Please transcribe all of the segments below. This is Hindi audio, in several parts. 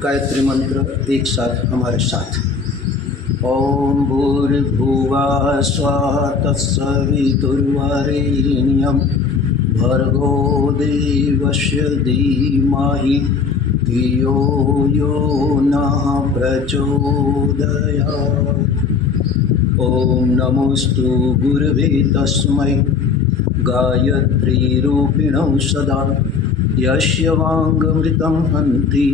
गायत्री मंत्र एक साथ हमारे साथ। ओम भूर्भुवः स्वः तत्सवितुर्वरेण्यं भर्गो देवस्य धीमहि धियो यो नः प्रचोदयात्। ओम नमोस्तु गुरवे तस्मै गायत्रीरूपिणं सदा यस्य वाङ्मृतं हन्ति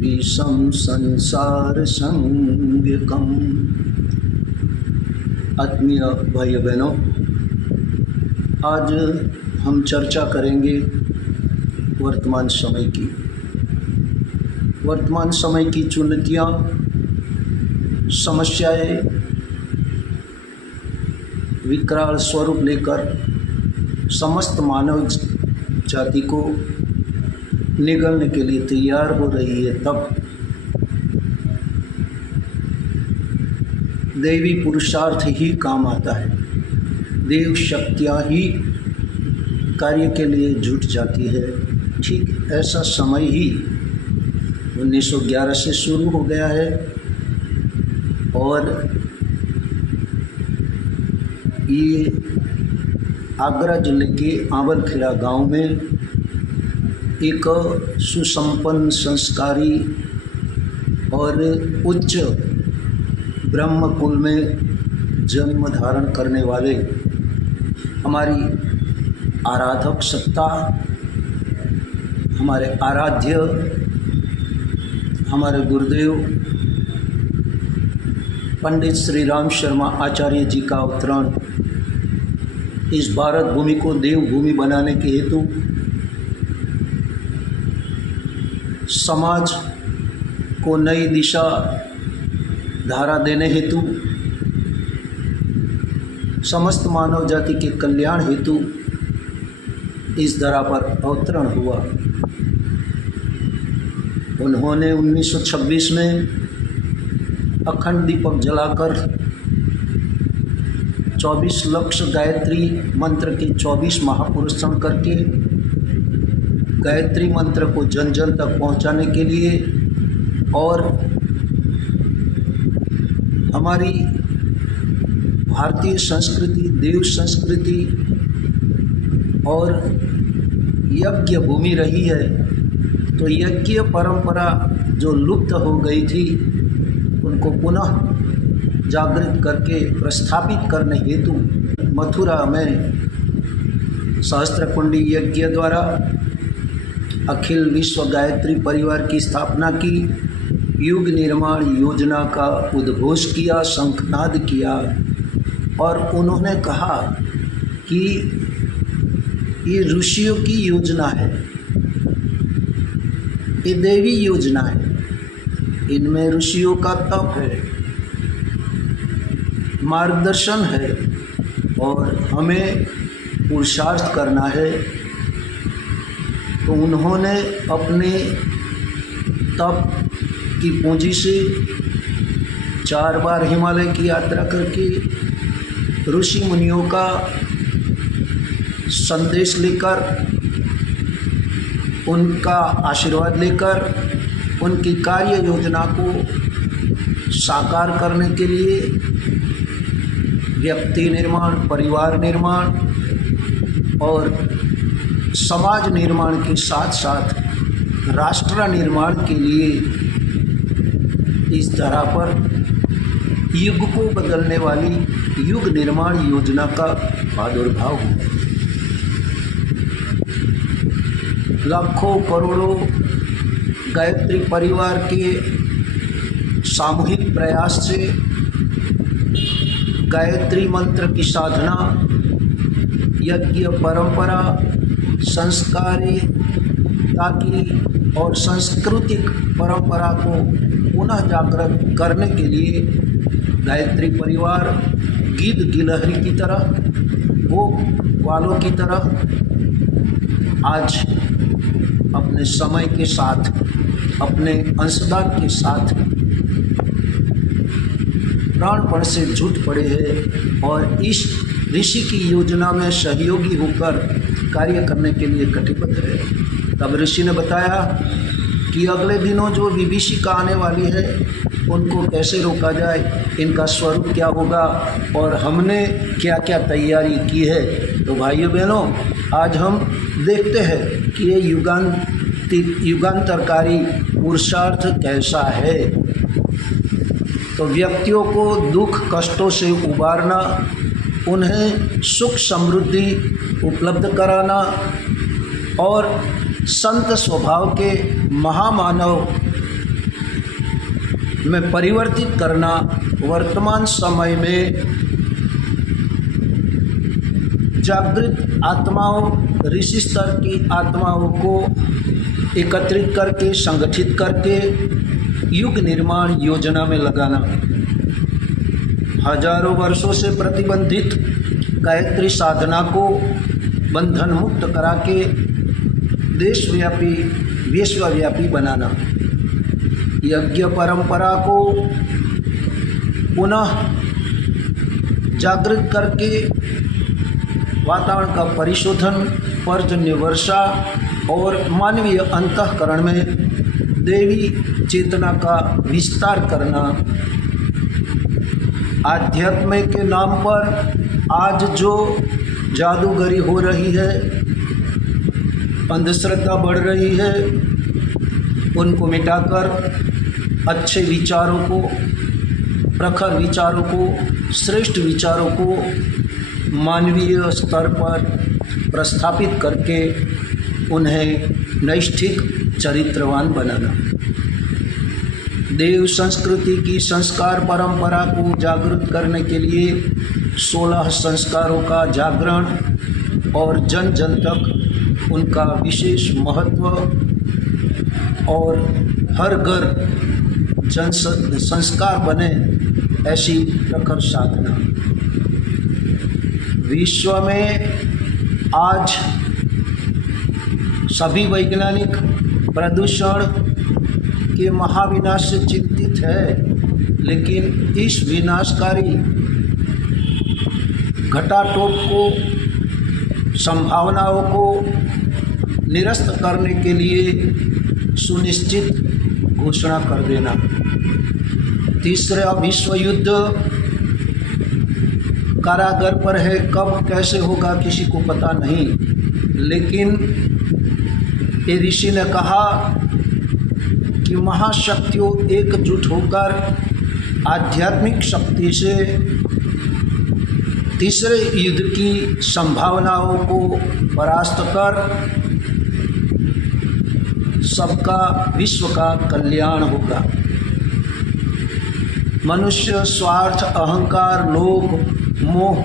विषम संसार संज्ञकम्। आत्मीय भाई बहनों, आज हम चर्चा करेंगे वर्तमान समय की चुनौतियाँ, समस्याएं विकराल स्वरूप लेकर समस्त मानव जाति को निगलने के लिए तैयार हो रही है। तब दैवी पुरुषार्थ ही काम आता है, देव शक्तियाँ ही कार्य के लिए जुट जाती है। ठीक ऐसा समय ही 1911 से शुरू हो गया है और ये आगरा जिले के आंवलखेड़ा गांव में एक सुसंपन्न, संस्कारी और उच्च ब्रह्म कुल में जन्म धारण करने वाले हमारी आराधक सत्ता, हमारे आराध्य, हमारे गुरुदेव पंडित श्री राम शर्मा आचार्य जी का अवतरण इस भारत भूमि को देव भूमि बनाने के हेतु, समाज को नई दिशा धारा देने हेतु, समस्त मानव जाति के कल्याण हेतु इस धरा पर अवतरण हुआ। उन्होंने 1926 में अखंड दीपक जलाकर 24 लक्ष गायत्री मंत्र के 24 महापुरुषण करके गायत्री मंत्र को जन जन तक पहुंचाने के लिए और हमारी भारतीय संस्कृति, देव संस्कृति और यज्ञ भूमि रही है, तो यज्ञ परंपरा जो लुप्त हो गई थी उनको पुनः जागृत करके प्रस्थापित करने हेतु मथुरा में सहस्त्रकुंडी यज्ञ द्वारा अखिल विश्व गायत्री परिवार की स्थापना की, युग निर्माण योजना का उद्घोष किया, शंखनाद किया और उन्होंने कहा कि ये ऋषियों की योजना है, ये देवी योजना है, इनमें ऋषियों का तप है, मार्गदर्शन है और हमें पुरुषार्थ करना है। तो उन्होंने अपने तप की पूंजी से 4 बार हिमालय की यात्रा करके ऋषि मुनियों का संदेश लेकर, उनका आशीर्वाद लेकर उनकी कार्य योजना को साकार करने के लिए व्यक्ति निर्माण, परिवार निर्माण और समाज निर्माण के साथ साथ राष्ट्र निर्माण के लिए इस धरा पर युग को बदलने वाली युग निर्माण योजना का प्रादुर्भाव हुआ। लाखों करोड़ों गायत्री परिवार के सामूहिक प्रयास से गायत्री मंत्र की साधना, यज्ञ परंपरा, संस्कारिता की और सांस्कृतिक परंपरा को पुनः जागृत करने के लिए गायत्री परिवार गिद्ध गिलहरी की तरह, वो वालों की तरह आज अपने समय के साथ, अपने अंशदान के साथ प्राणपण से जुट पड़े हैं और इस ऋषि की योजना में सहयोगी होकर कार्य करने के लिए कटिबद्ध है। तब ऋषि ने बताया कि अगले दिनों जो विभीषिका आने वाली है उनको कैसे रोका जाए, इनका स्वरूप क्या होगा और हमने क्या क्या तैयारी की है। तो भाइयों बहनों, आज हम देखते हैं कि ये युगांतरकारी पुरुषार्थ कैसा है। तो व्यक्तियों को दुख कष्टों से उबारना, उन्हें सुख समृद्धि उपलब्ध कराना और संत स्वभाव के महामानव में परिवर्तित करना वर्तमान समय में जागृत आत्माओं, ऋषि स्तर की आत्माओं को एकत्रित करके, संगठित करके युग निर्माण योजना में लगाना। हजारों वर्षों से प्रतिबंधित गायत्री साधना को बंधन मुक्त करा के देशव्यापी, विश्वव्यापी बनाना। यज्ञ परंपरा को पुनः जागृत करके वातावरण का परिशोधन, पर्जन्य वर्षा और मानवीय अंतःकरण में देवी चेतना का विस्तार करना। आध्यात्म के नाम पर आज जो जादूगरी हो रही है, अंधश्रद्धा बढ़ रही है, उनको मिटाकर अच्छे विचारों को, प्रखर विचारों को, श्रेष्ठ विचारों को मानवीय स्तर पर प्रस्थापित करके उन्हें नैष्ठिक चरित्रवान बनाना। देव संस्कृति की संस्कार परंपरा को जागृत करने के लिए 16 संस्कारों का जागरण और जन जन तक उनका विशेष महत्व और हर घर जन संस्कार बने, ऐसी प्रखर साधना। विश्व में आज सभी वैज्ञानिक प्रदूषण के महाविनाश से चिंतित है, लेकिन इस विनाशकारी घटाटोप को, संभावनाओं को निरस्त करने के लिए सुनिश्चित घोषणा कर देना। तीसरा विश्व युद्ध कारागार पर है, कब कैसे होगा किसी को पता नहीं, लेकिन ये ऋषि ने कहा कि महाशक्तियों एकजुट होकर आध्यात्मिक शक्ति से तीसरे युद्ध की संभावनाओं को परास्त कर सबका, विश्व का कल्याण होगा। मनुष्य स्वार्थ, अहंकार, लोभ, मोह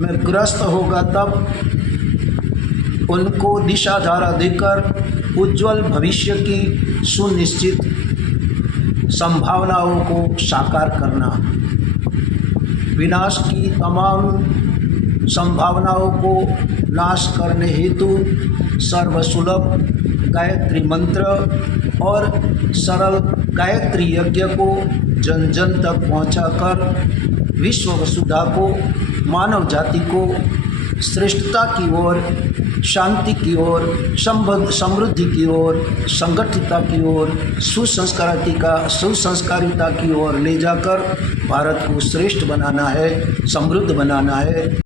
में ग्रस्त होगा, तब उनको दिशा धारा देकर उज्जवल भविष्य की सुनिश्चित संभावनाओं को साकार करना। विनाश की तमाम संभावनाओं को नाश करने हेतु सर्वसुलभ गायत्री मंत्र और सरल गायत्री यज्ञ को जन जन तक पहुंचाकर विश्व वसुधा को, मानव जाति को श्रेष्ठता की ओर, शांति की ओर, समृद्धि की ओर, संगठितता की ओर, सुसंस्कारिता की ओर ले जाकर भारत को श्रेष्ठ बनाना है, समृद्ध बनाना है।